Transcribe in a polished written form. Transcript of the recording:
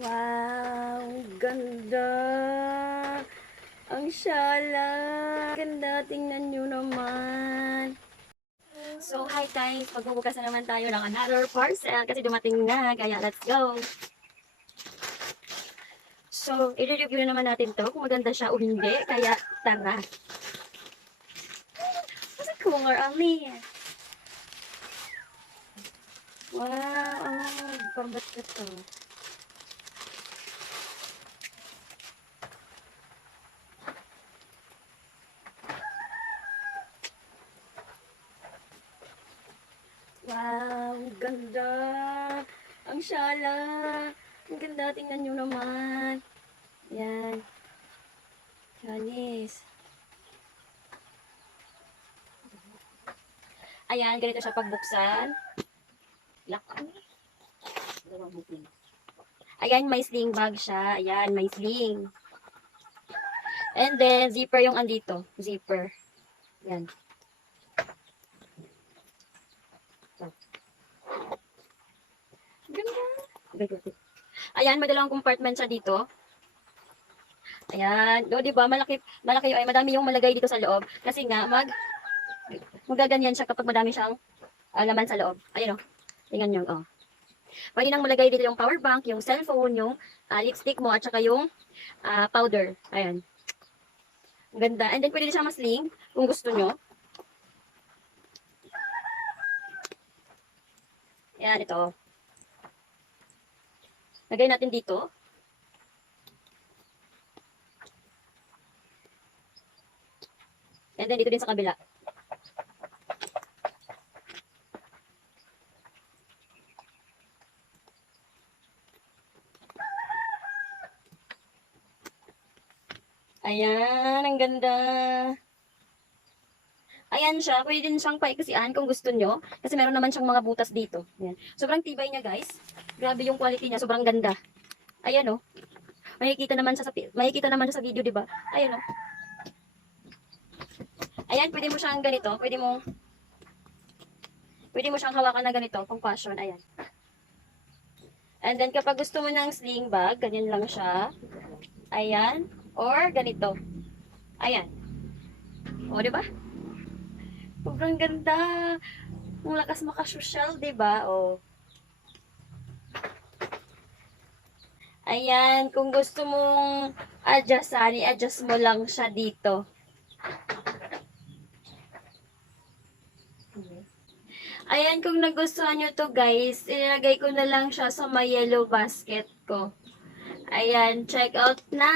Wow, ganda. Ang shala. Ganda, tingnan nyo naman. So, hi guys. Magbubukas na naman tayo ng another parcel kasi dumating na. Kaya, let's go. So, i-review na naman natin to kung maganda siya o hindi. Kaya, tara. What's a cooler, Ali? Wow, pambat ko to. Wow, ganda. Ang shala. Ang ganda, tingnan nyo naman. Yan. Chalis. Ayan, ganito siya pagbuksan. Lock. Ayan, may sling bag siya. Ayan, may sling. And then, zipper yung andito. Zipper. Yan. Ganda. Ayan, may dalawang compartment siya dito. Ayan. O, diba? Malaki ay madami yung malagay dito sa loob. Kasi nga, magaganyan siya kapag madami siyang laman sa loob. Ayan o. Tingnan nyo. Oh. Pwede nang malagay dito yung power bank, yung cellphone, yung lipstick mo, at saka yung powder. Ayan. Ang ganda. And then, pwede din siya masling kung gusto nyo. Ayan, ito. Lagay natin dito. And then, dito din sa kabila. Ayan, ang ganda. Ayan siya, pwede din siyang paikasian kung gusto nyo. Kasi meron naman siyang mga butas dito. Ayan. Sobrang tibay niya guys. Grabe yung quality niya, sobrang ganda. Ayan o. Makikita naman siya sa video, di ba? Ayan o. Ayan, pwede mo siyang ganito. Pwede mo siyang hawakan na ganito, pang fashion. Ayan. And then kapag gusto mo ng sling bag, ganyan lang siya. Ayan. Or ganito. Ayan. O, di ba? Sobrang ganda. Ang lakas makasosyal, di ba? O. Ayan. Kung gusto mong adjustan, i-adjust mo lang siya dito. Ayan, kung nagustuhan nyo to guys, ilalagay ko na lang siya sa may yellow basket ko. Ayan, check out na!